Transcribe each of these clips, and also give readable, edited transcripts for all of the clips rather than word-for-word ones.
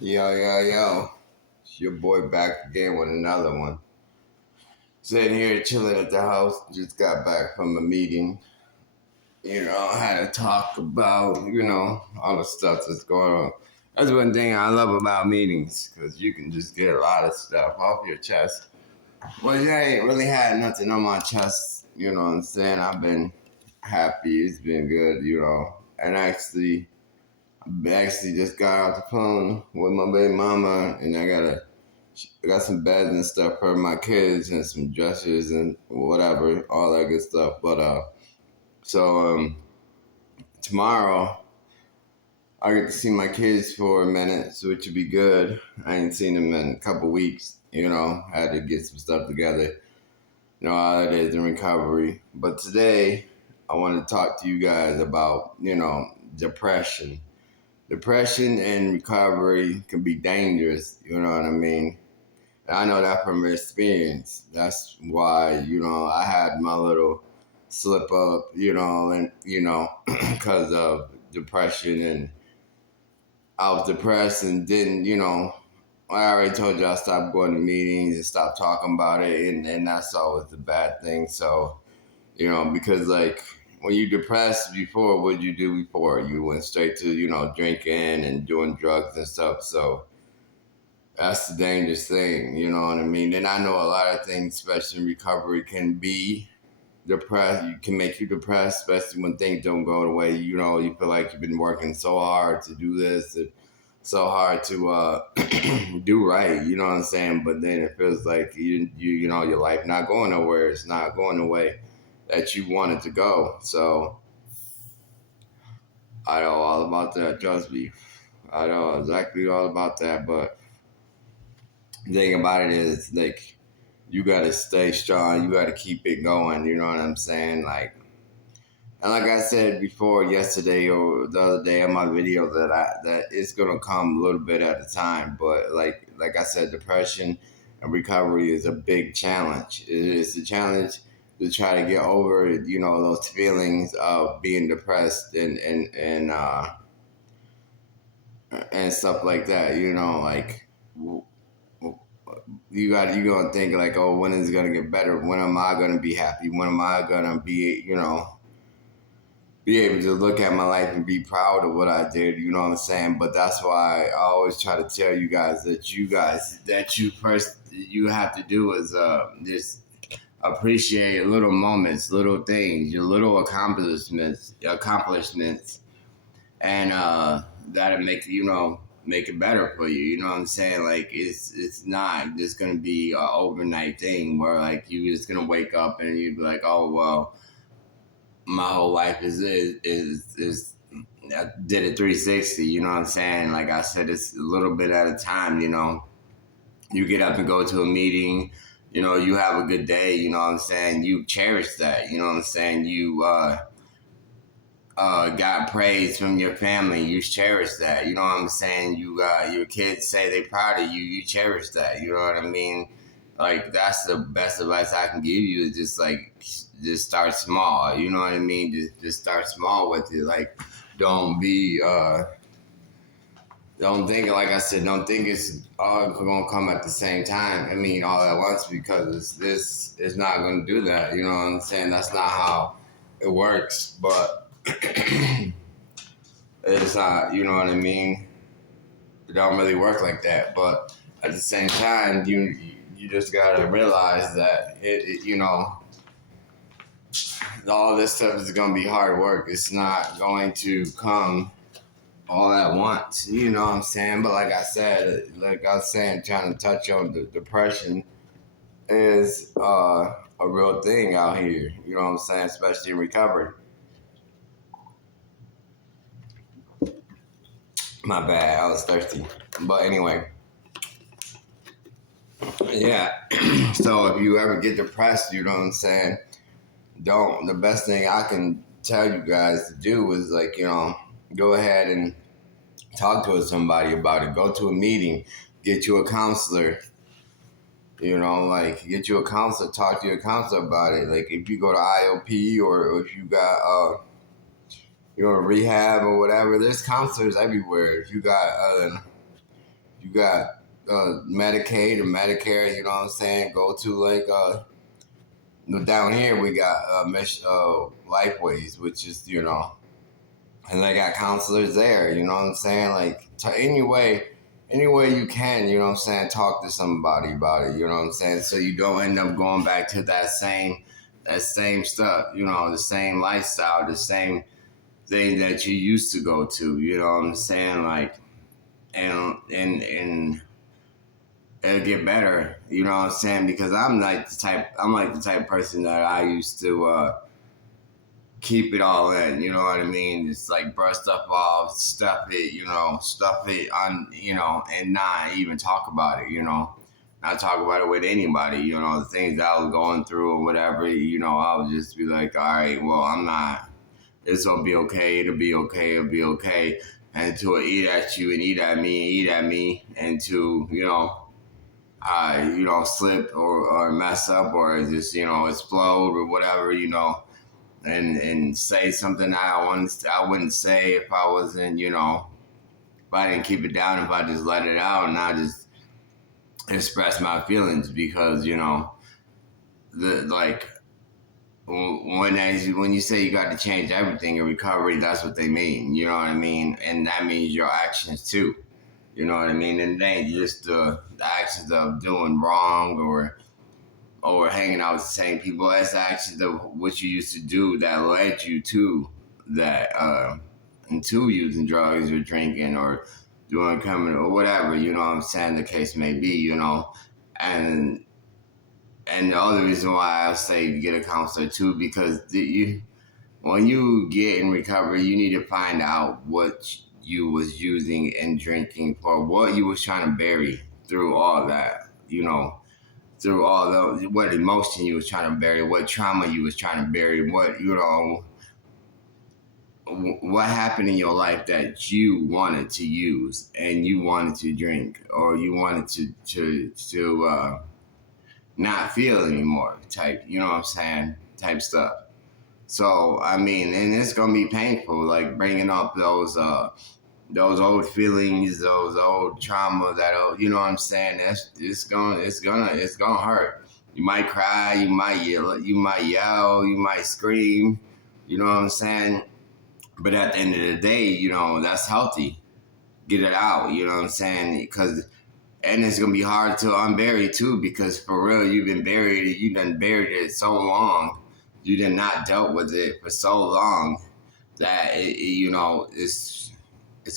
Yo, yo, yo. It's your boy back again with another one. Sitting here chilling at the house. Just got back from a meeting. Had to talk about, all the stuff that's going on. That's one thing I love about meetings because you can just get a lot of stuff off your chest. Well, yeah, I ain't really had nothing on my chest. You know what I'm saying? I've been happy. It's been good. And actually just got off the phone with my baby mama, and I got some beds and stuff for my kids and some dressers and whatever, all that good stuff. So tomorrow I get to see my kids for a minute, so which would be good. I ain't seen them in a couple weeks. Had to get some stuff together. Holidays and recovery. But today I want to talk to you guys about depression. Depression and recovery can be dangerous. You know what I mean? I know that from experience. That's why, I had my little slip up, because of depression. And I was depressed and didn't. I already told you I stopped going to meetings and stopped talking about it. And that's always the bad thing. So, because like when you depressed before, what'd you do before? You went straight to, drinking and doing drugs and stuff. So, that's the dangerous thing, you know what I mean? And I know a lot of things, especially in recovery, can be depressed. You can make you depressed, especially when things don't go the way you feel like you've been working so hard to do this, and so hard to do right. You know what I'm saying? But then it feels like your life not going nowhere. It's not going the way that you want it to go. So I know all about that. Trust me, I know exactly all about that. But the thing about it is, like, you gotta stay strong. You gotta keep it going. You know what I'm saying? And like I said before, yesterday or the other day in my video, that it's gonna come a little bit at a time. But like I said, depression and recovery is a big challenge. It's a challenge to try to get over, those feelings of being depressed and stuff like that. You gonna think like, oh, when is it gonna get better? When am I gonna be happy? When am I gonna be able to look at my life and be proud of what I did? You know what I'm saying? But that's why I always try to tell you guys that you first you have to do is just appreciate little moments, little things, your little accomplishments, and that'll make it better for you. You know what I'm saying? Like it's not just gonna be an overnight thing where like you just gonna wake up and you be like, oh well, my whole life is I did a 360. You know what I'm saying? Like I said, it's a little bit at a time. You get up and go to a meeting. You have a good day. You know what I'm saying? You cherish that. You know what I'm saying? You got praise from your family, you cherish that. You know what I'm saying? You got your kids say they proud of you, you cherish that. You know what I mean? Like that's the best advice I can give you is just start small. You know what I mean? Just start small with it. Like don't think, like I said, don't think it's all gonna come at the same time. I mean, all at once, because this is not gonna do that. You know what I'm saying? That's not how it works. But it's not, you know what I mean? It don't really work like that. But at the same time, you just gotta realize that all this stuff is gonna be hard work. It's not going to come all at once. You know what I'm saying? But like I was saying, trying to touch on the depression is a real thing out here. You know what I'm saying? Especially in recovery. My bad, I was thirsty. But anyway, yeah. So if you ever get depressed, you know what I'm saying? Don't. The best thing I can tell you guys to do is go ahead and talk to somebody about it. Go to a meeting, get you a counselor. Get you a counselor, talk to your counselor about it. Like if you go to IOP or if you got rehab or whatever, there's counselors everywhere. If you got You got Medicaid or Medicare, you know what I'm saying? Go to like down here we got Lifeways, which is, you know, and they got counselors there, you know what I'm saying? Like any way you can, you know what I'm saying, talk to somebody about it, you know what I'm saying? So you don't end up going back to that same stuff, you know, the same lifestyle, the same thing that you used to go to, you know what I'm saying? Like and it'll get better, you know what I'm saying? Because I'm like the type of person that I used to keep it all in, you know what I mean? It's like brush stuff off, stuff it, you know, stuff it on, you know, and not even talk about it, you know. Not talk about it with anybody, you know, the things that I was going through or whatever, you know, I would just be like, all right, well, I'm not, it's gonna be okay, it'll be okay, it'll be okay. And to eat at you and eat at me, and to, you know, slip or mess up or just, you know, explode or whatever, you know, and say something I wouldn't say if I wasn't, you know, if I didn't keep it down, if I just let it out and I just express my feelings because, you know, the like when you say you got to change everything in recovery, that's what they mean. You know what I mean? And that means your actions too. You know what I mean? And it ain't just the actions of doing wrong or hanging out with the same people. That's actually what you used to do that led you to that, into using drugs or drinking or doing criminal or whatever, you know what I'm saying, the case may be, you know. And and the other reason why I say to get a counselor too, because when you get in recovery, you need to find out what you was using and drinking for, what you was trying to bury through all that, you know, through all the what emotion you was trying to bury, what trauma you was trying to bury, what, you know, what happened in your life that you wanted to use and you wanted to drink or you wanted to not feel anymore, type, you know what I'm saying, type stuff. So I mean, and it's gonna be painful, like bringing up those old feelings, those old trauma, you know what I'm saying. It's gonna hurt. You might cry, you might yell, you might scream. You know what I'm saying. But at the end of the day, you know that's healthy. Get it out. You know what I'm saying. And it's gonna be hard to unbury too, because for real, you done buried it so long, you did not dealt with it for so long that you know it's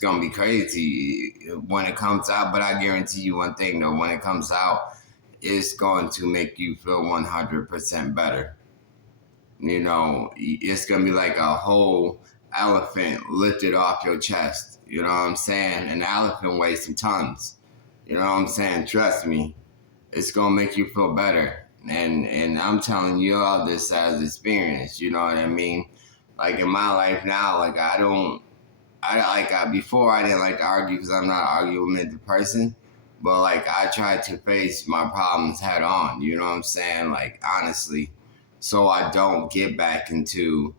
gonna be crazy when it comes out. But I guarantee you one thing though, when it comes out, it's going to make you feel 100% better. You know, it's gonna be like a whole elephant lifted off your chest. You know what I'm saying? An elephant weighs some tons. You know what I'm saying? Trust me, it's gonna make you feel better. And I'm telling you all this as experience. You know what I mean? Like in my life now, like before I didn't like to argue because I'm not an argumentative person. But like I tried to face my problems head on. You know what I'm saying? Like honestly, so I don't get back into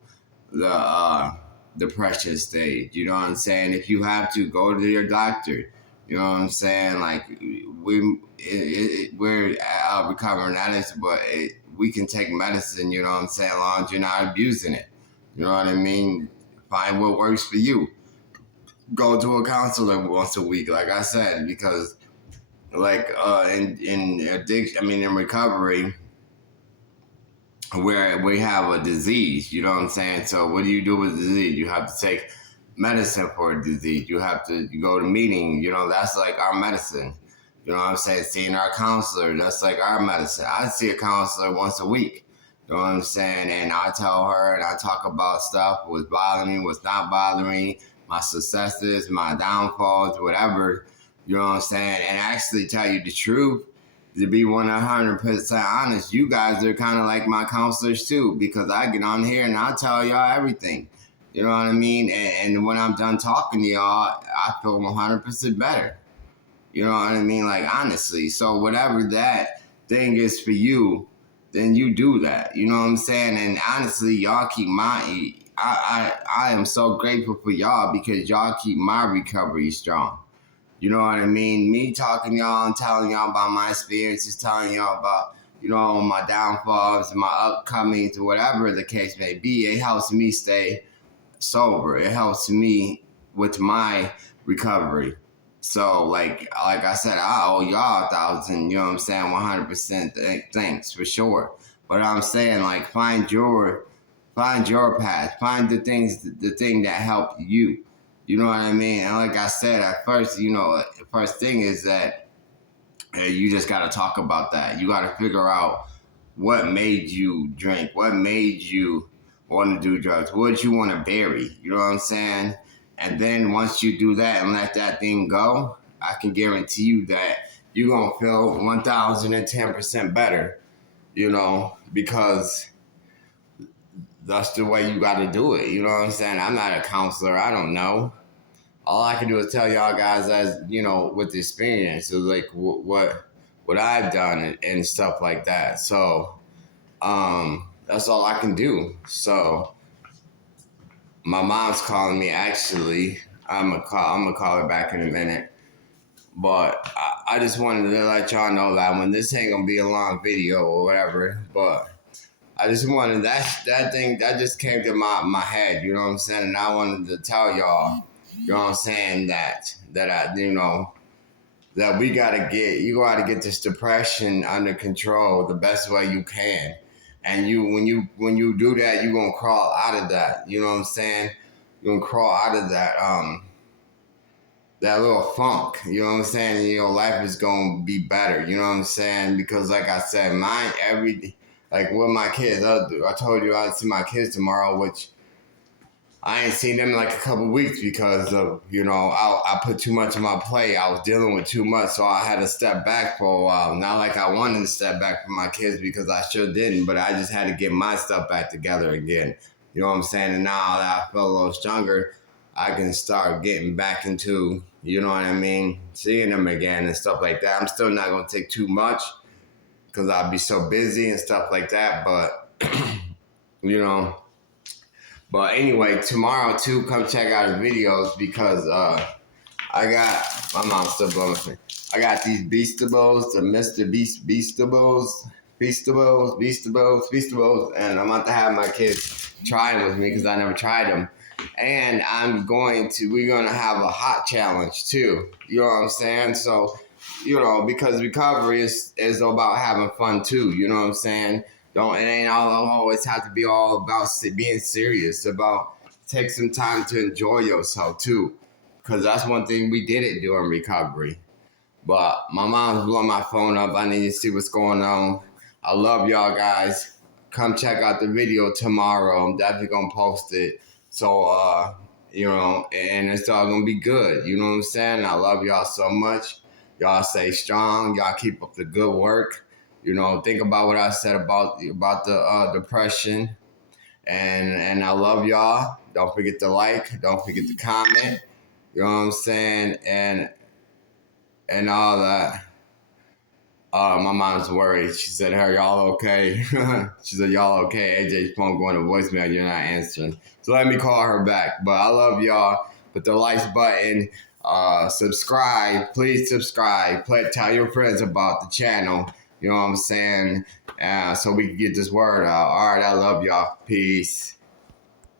the depression stage. You know what I'm saying? If you have to, go to your doctor. You know what I'm saying? Like we're recovering addicts, but we can take medicine. You know what I'm saying? As long as you're not abusing it. You know what I mean? Find what works for you. Go to a counselor once a week, like I said, because like in addiction, I mean in recovery, where we have a disease, you know what I'm saying? So what do you do with the disease? You have to take medicine for a disease. You go to meetings, you know, that's like our medicine. You know what I'm saying? Seeing our counselor, that's like our medicine. I see a counselor once a week. You know what I'm saying? And I tell her and I talk about stuff, what's bothering me, what's not bothering me, my successes, my downfalls, whatever. You know what I'm saying? And actually tell you the truth, to be 100% honest, you guys are kind of like my counselors too, because I get on here and I tell y'all everything. You know what I mean? And when I'm done talking to y'all, I feel 100% better. You know what I mean? Like, honestly. So, whatever that thing is for you, then you do that. You know what I'm saying? And honestly, y'all keep I am so grateful for y'all because y'all keep my recovery strong. You know what I mean? Me talking to y'all and telling y'all about my experiences, telling y'all about, my downfalls and my upcomings or whatever the case may be. It helps me stay sober. It helps me with my recovery. So like I said, I owe y'all 1,000, 100% thanks for sure. But I'm saying, like, find your path, find the thing that helped you. You know what I mean? And like I said, at first, the first thing is that you just got to talk about that. You got to figure out what made you drink, what made you want to do drugs, what did you want to bury. You know what I'm saying? And then once you do that and let that thing go, I can guarantee you that you're going to feel 1,010% better, because that's the way you got to do it. You know what I'm saying? I'm not a counselor. I don't know. All I can do is tell y'all guys, as with the experience, is like what I've done and stuff like that. So that's all I can do. So my mom's calling me. Actually, I'm gonna call her back in a minute. But I just wanted to let y'all know that when this ain't gonna be a long video or whatever, but I just wanted that thing that just came to my head, you know what I'm saying? And I wanted to tell y'all, you know what I'm saying, that I that you gotta get this depression under control the best way you can. And when you do that, you're gonna crawl out of that. You know what I'm saying? You're gonna crawl out of that little funk. You know what I'm saying? And your life is gonna be better. You know what I'm saying? Because like I said, like with my kids, I told you I'd see my kids tomorrow, which I ain't seen them in like a couple weeks because of, I put too much on my plate. I was dealing with too much, so I had to step back for a while. Not like I wanted to step back from my kids because I sure didn't, but I just had to get my stuff back together again. You know what I'm saying? And now that I feel a little stronger, I can start getting back into, you know what I mean, seeing them again and stuff like that. I'm still not going to take too much because I'll be so busy and stuff like that, but, But anyway, tomorrow too, come check out the videos because I got my mom's still blowing me. I got these Beastables, the Mr. Beastables, and I'm about to have my kids try them with me because I never tried them. And we're gonna have a hot challenge too. You know what I'm saying? So, because recovery is about having fun too. You know what I'm saying? It ain't always have to be all about being serious. About take some time to enjoy yourself too, because that's one thing we didn't do in recovery. But my mom's blowing my phone up. I need to see what's going on. I love y'all guys. Come check out the video tomorrow. I'm definitely gonna post it. So and it's all gonna be good. You know what I'm saying? I love y'all so much. Y'all stay strong. Y'all keep up the good work. Think about what I said about the depression. And I love y'all. Don't forget to like. Don't forget to comment. You know what I'm saying? And all that. My mom's worried. She said, "Hey, y'all okay?" She said, "Y'all okay?" AJ's phone going to voicemail. You're not answering. So let me call her back. But I love y'all. Put the likes button. Subscribe. Please subscribe. Tell your friends about the channel. You know what I'm saying? So we can get this word out. All right. I love y'all. Peace.